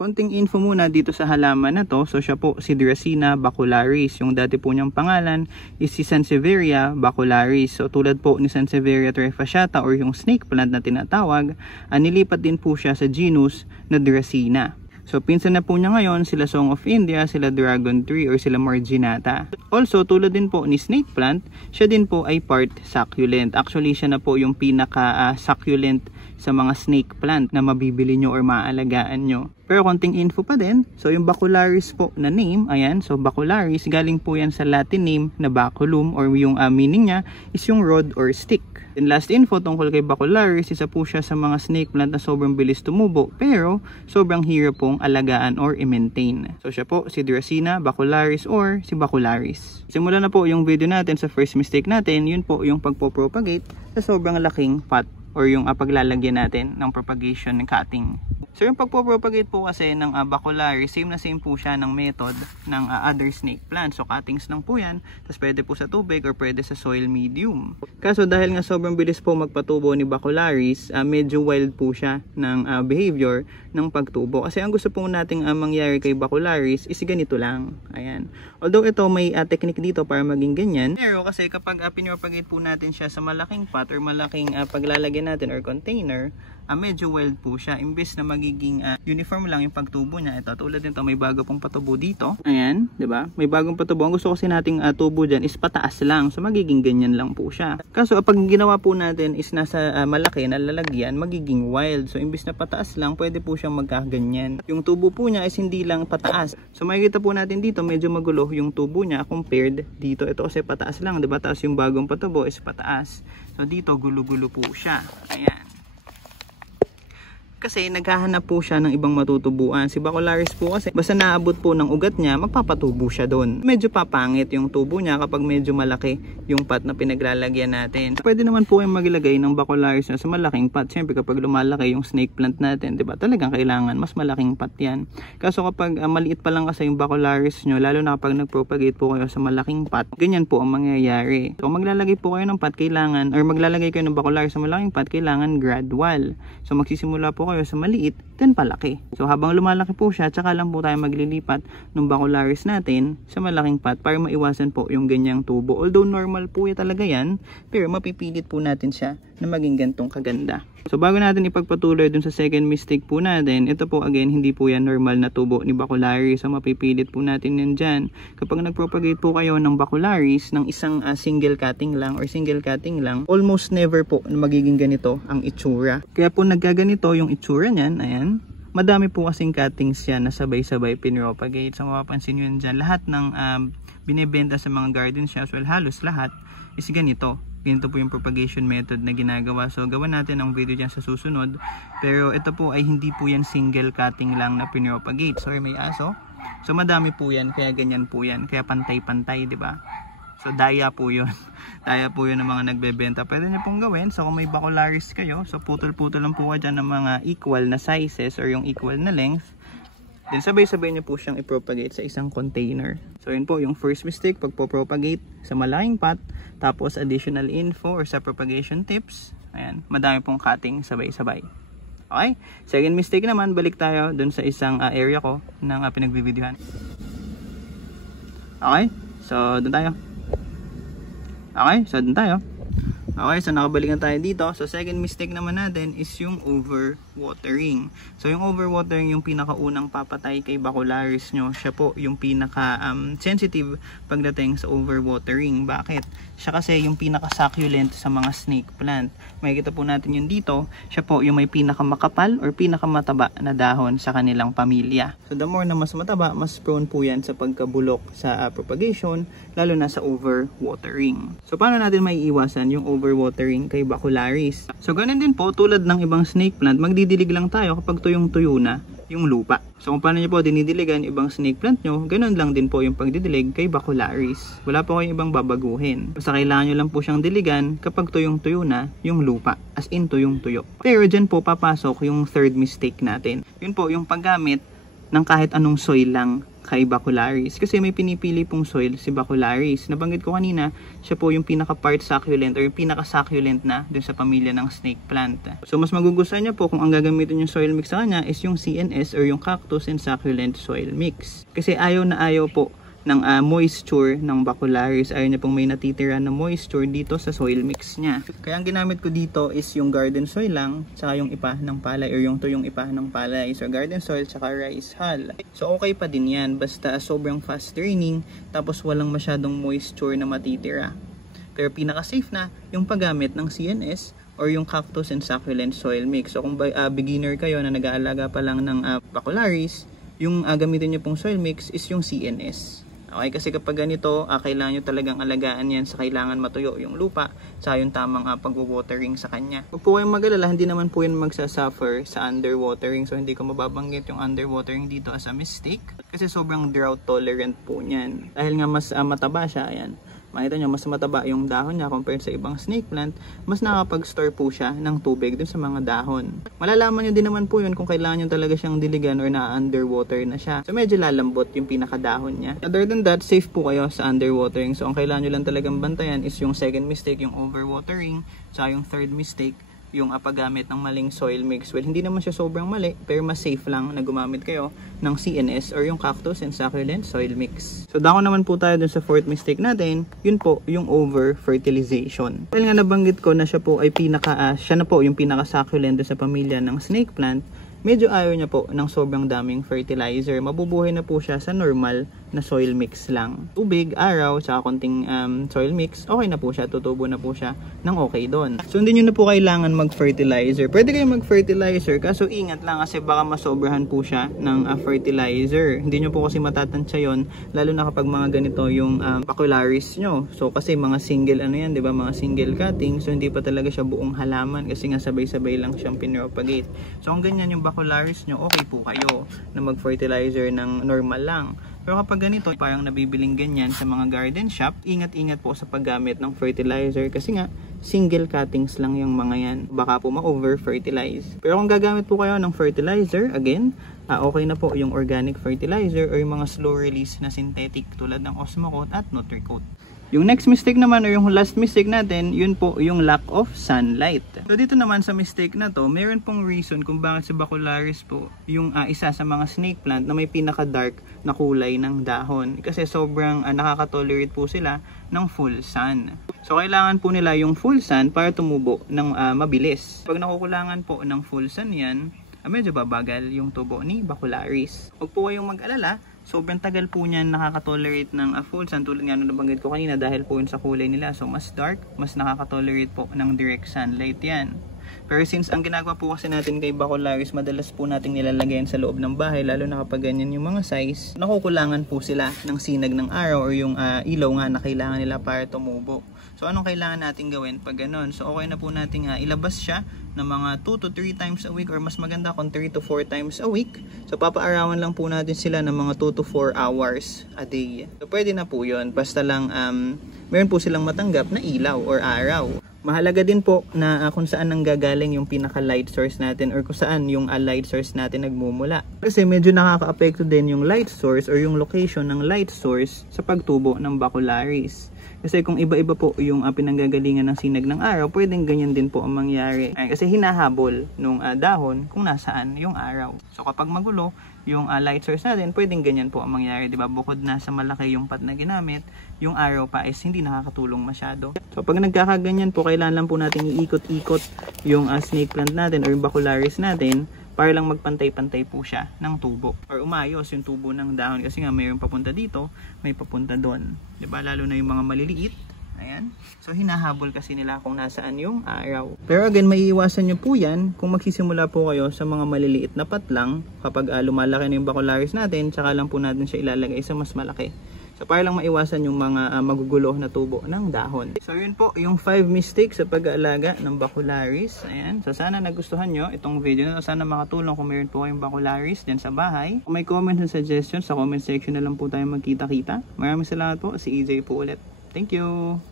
Konting info muna dito sa halaman na to. So siya po si Dracena bacularis. Yung dati po niyang pangalan is si Sansevieria bacularis. So tulad po ni Sansevieria trifasciata or yung snake plant na tinatawag, nilipat din po siya sa genus na Dracena. So pinsan na po niya ngayon sila Song of India, sila Dragon Tree or sila Marginata. Also tulad din po ni snake plant, siya din po ay part succulent. Actually siya na po yung pinaka succulent sa mga snake plant na mabibili nyo or maaalagaan nyo. Pero konting info pa din. So yung bacularis po na name, ayan, so bacularis galing po yan sa Latin name na baculum or yung meaning niya is yung rod or stick. And last info tungkol kay bacularis, isa po siya sa mga snake plant na sobrang bilis tumubo pero sobrang hirap pong alagaan or i-maintain. So siya po si Dracena bacularis or si bacularis. Simulan na po yung video natin sa first mistake natin, yun po yung pagpo-propagate sa sobrang laking pot or yung paglalagyan natin ng propagation ng cutting. So yung pagpo-propagate po kasi ng bacularis, same na same po siya ng method ng other snake plant. So cuttings lang po yan, tapos pwede po sa tubig or pwede sa soil medium. Kaso dahil nga sobrang bilis po magpatubo ni bacularis, medyo wild po siya ng behavior ng pagtubo. Kasi ang gusto po nating mangyari kay bacularis is ganito lang. Ayan. Although ito may technique dito para maging ganyan. Pero kasi kapag pinropagate po natin siya sa malaking pot or malaking paglalagyan natin or container, medyo wild po siya. Imbes na magiging uniform lang yung pagtubo niya. Ito, tulad nito, may bago pong patubo dito. Ayan, di ba? May bagong patubo. Ang gusto kasi nating tubo dyan is pataas lang. So, magiging ganyan lang po siya. Kaso, pag ginawa po natin is nasa malaki na lalagyan, magiging wild. So, imbes na pataas lang, pwede po siyang magkaganyan. Yung tubo po niya is hindi lang pataas. So, makikita po natin dito, medyo magulo yung tubo niya compared dito. Ito kasi pataas lang, di ba? Tapos yung bagong patubo is pataas. So, dito, gulo-gulo po siya. Ayan. Kasi naghahanap po siya ng ibang matutubuan. Si bacularis po kasi basta naabot po ng ugat niya, magpapatubo siya doon. Medyo papangit yung tubo niya kapag medyo malaki yung pot na pinaglalagyan natin. Pwede naman po kayong maglagay ng bacularis na sa malaking pot. Siyempre kapag lumalaki yung snake plant natin, diba? Talagang kailangan mas malaking pot yan. Kaso kapag maliit pa lang kasi yung bacularis nyo, lalo na kapag nagpropagate po kayo sa malaking pot, ganyan po ang mangyayari. So maglalagay po kayo ng pot, kailangan, or maglalagay kayo ng bacularis sa malaking pot, kailangan gradual. So magsisimula po kayo sa maliit, then palaki. So habang lumalaki po siya, tsaka lang po tayo maglilipat ng bacularis natin sa malaking pot para maiwasan po yung ganyang tubo. Although normal po talaga yan, pero mapipilit po natin siya na maging gantong kaganda. So bago natin ipagpatuloy dun sa second mistake po natin, ito po again, hindi po yan normal na tubo ni bacularis. So mapipilit po natin yan dyan. Kapag nagpropagate po kayo ng bacularis ng isang single cutting lang or single cutting lang, almost never po magiging ganito ang itsura. Kaya po nagkaganito yung itsura niyan, ayan. Madami po kasing cuttings yan na sabay-sabay pinropagate. So mapapansin nyo yan dyan, lahat ng binibenta sa mga garden shops, well halos lahat is ganito. Ganito po yung propagation method na ginagawa. So gawan natin ang video dyan sa susunod. Pero ito po ay hindi po yan single cutting lang na pinropagate. Sorry, may aso. So madami po yan, kaya ganyan po yan. Kaya pantay-pantay, di ba? So daya po yun. Daya po yun ng mga nagbebenta. Pwede nyo pong gawin. So kung may bacularis kayo, so putol-putol lang po ka dyan ng mga equal na sizes or yung equal na length. Then sabay-sabay nyo po siyang ipropagate sa isang container. So yun po yung first mistake, pagpo-propagate sa malaking pot. Tapos additional info or sa propagation tips. Ayan, madami pong cutting sabay-sabay. Okay? Second mistake naman, balik tayo dun sa isang area ko ng pinagbibidyohan. Okay? So dun tayo. Okay? So dun tayo. Okay, so nakabalik na tayo dito. So second mistake naman natin is yung overwatering. So yung overwatering, yung pinakaunang papatay kay bacularis nyo. Siya po yung pinaka sensitive pagdating sa overwatering. Bakit? Siya kasi yung pinaka succulent sa mga snake plant. Makikita po natin yun dito. Siya po yung may pinaka makapal or pinaka mataba na dahon sa kanilang pamilya. So the more na mas mataba, mas prone po yan sa pagkabulok sa propagation, lalo na sa overwatering. So paano natin maiiwasan yung overwatering kay bacularis? So ganun din po, tulad ng ibang snake plant, magdidilig lang tayo kapag tuyong-tuyo na yung lupa. So kung paano nyo po dinidiligan ibang snake plant nyo, ganun lang din po yung pagdidilig kay bacularis. Wala po kayong ibang babaguhin. Basta kailangan nyo lang po siyang diligan kapag tuyong-tuyo na yung lupa. As in tuyong-tuyo. Pero dyan po papasok yung third mistake natin. Yun po yung paggamit ng kahit anong soil lang kay Bacularis. Kasi may pinipili pong soil si Bacularis. Nabanggit ko kanina, siya po yung pinaka-part succulent or yung pinaka-succulent na dun sa pamilya ng snake plant. So mas magugustuhan niya po kung ang gagamitin yung soil mix sa kanya is yung CNS or yung Cactus and Succulent Soil Mix. Kasi ayaw na ayaw po ng moisture ng Bacularis. Ayaw niya pong may natitira na moisture dito sa soil mix niya. Kaya ang ginamit ko dito is yung garden soil lang, saka yung ipa ng palay or yung tuyong ipa ng palay. So garden soil saka rice hull. So okay pa din yan, basta sobrang fast draining tapos walang masyadong moisture na matitira. Pero pinaka safe na yung paggamit ng CNS or yung Cactus and Succulent Soil Mix. So kung beginner kayo na nag-aalaga pa lang ng Bacularis, yung gamitin nyo pong soil mix is yung CNS. Okay, kasi kapag ganito, kailangan nyo talagang alagaan yan sa kailangan matuyo yung lupa sa yung tamang pag-watering sa kanya. Huwag po kayong mag-alala, hindi naman po yan magsasuffer sa underwatering. So hindi ko mababanggit yung underwatering dito as a mistake kasi sobrang drought tolerant po niyan. Dahil nga mas mataba siya, ayan. Makita nyo, mas mataba yung dahon niya compared sa ibang snake plant, mas nakapag-store po siya ng tubig dun sa mga dahon. Malalaman nyo din naman po yun kung kailangan nyo talaga siyang diligan or na-underwater na siya. So medyo lalambot yung pinakadahon niya. Other than that, safe po kayo sa underwatering. So ang kailangan nyo lang talagang bantayan is yung second mistake, yung overwatering, sa yung third mistake, yung paggamit ng maling soil mix. Well, hindi naman siya sobrang mali, pero mas safe lang na gumamit kayo ng CNS or yung Cactus and Succulent Soil Mix. So, dako naman po tayo dun sa fourth mistake natin, yun po, yung over-fertilization. Dahil nga nabanggit ko na siya po ay siya na po yung pinaka-succulent dun sa pamilya ng snake plant, medyo ayaw niya po ng sobrang daming fertilizer. Mabubuhay na po siya sa normal na soil mix lang. Tubig, araw, tsaka konting soil mix, okay na po siya. Tutubo na po siya ng okay doon. So hindi nyo na po kailangan mag-fertilizer. Pwede kayo mag-fertilizer, kaso ingat lang kasi baka masobrahan po siya ng fertilizer. Hindi nyo po kasi matatansya yon, lalo na kapag mga ganito yung Bacularis nyo. So kasi mga single ano yan, 'di ba? Mga single cutting. So hindi pa talaga siya buong halaman kasi nga sabay-sabay lang siyang pinropagate. So kung ganyan yung Bacularis nyo, okay po kayo na mag-fertilizer ng normal lang. Pero kapag ganito, parang nabibiling ganyan sa mga garden shop, ingat-ingat po sa paggamit ng fertilizer kasi nga, single cuttings lang yung mga yan. Baka po ma-over-fertilize. Pero kung gagamit po kayo ng fertilizer, again, okay na po yung organic fertilizer or yung mga slow release na synthetic tulad ng Osmocote at Nutricote. Yung next mistake naman or yung last mistake natin, yun po yung lack of sunlight. So dito naman sa mistake na to, meron pong reason kung bakit si Bacularis po yung isa sa mga snake plant na may pinaka-dark na kulay ng dahon. Kasi sobrang nakaka-tolerate po sila ng full sun. So kailangan po nila yung full sun para tumubo ng mabilis. Pag nakukulangan po ng full sun yan, medyo babagal yung tubo ni Bacularis. Huwag po kayong mag-alala, sobrang tagal po niyan nakaka-tolerate ng full sun tulad nga nung nabanggit ko kanina dahil po yun sa kulay nila. So mas dark, mas nakaka-tolerate po ng direct sunlight yan. Pero since ang ginagawa po kasi natin kay Bacularis, madalas po nating nilalagayan sa loob ng bahay, lalo na kapag ganyan yung mga size, nakukulangan po sila ng sinag ng araw or yung ilaw nga na kailangan nila para tumubo. So anong kailangan natin gawin pag ganun? So okay na po natin ilabas siya ng mga 2 to 3 times a week or mas maganda kung 3 to 4 times a week. So papaarawan lang po natin sila ng mga 2 to 4 hours a day. So pwede na po yun. Basta lang meron po silang matanggap na ilaw or araw. Mahalaga din po na kung saan nanggagaling yung pinaka light source natin or kung saan yung light source natin nagmumula. Kasi medyo nakaka-apekto din yung light source or yung location ng light source sa pagtubo ng Bacularis. Kasi kung iba-iba po yung pinanggagalingan ng sinag ng araw, pwedeng ganyan din po ang mangyari. Kasi hinahabol nung dahon kung nasaan yung araw. So kapag magulo yung light source natin, pwedeng ganyan po ang mangyari, 'di ba? Bukod na sa malaki yung pot na ginamit, yung araw pa is hindi nakakatulong masyado. So pag nagkakaganyan po, kailangan lang po natin iikot-ikot yung snake plant natin or yung Bacularis natin para lang magpantay-pantay po siya ng tubo or umayos yung tubo ng dahon kasi nga mayroong papunta dito, may papunta doon, 'di ba? Lalo na yung mga maliliit. Ayan. So hinahabol kasi nila kung nasaan yung araw. Pero again, maiiwasan nyo po yan kung magsisimula po kayo sa mga maliliit na patlang. Kapag lumalaki na yung Bacularis natin, tsaka lang po natin siya ilalagay sa mas malaki. So para lang maiwasan yung mga magugulo na tubo ng dahon. So yun po yung 5 mistakes sa pag-aalaga ng Bacularis. Ayan. So sana nagustuhan nyo itong video na. Sana makatulong kung meron po kayong Bacularis dyan sa bahay. Kung may comments and suggestions, sa comment section na lang po tayo magkita-kita. Maraming salamat po. Si EJ po ulit. Thank you!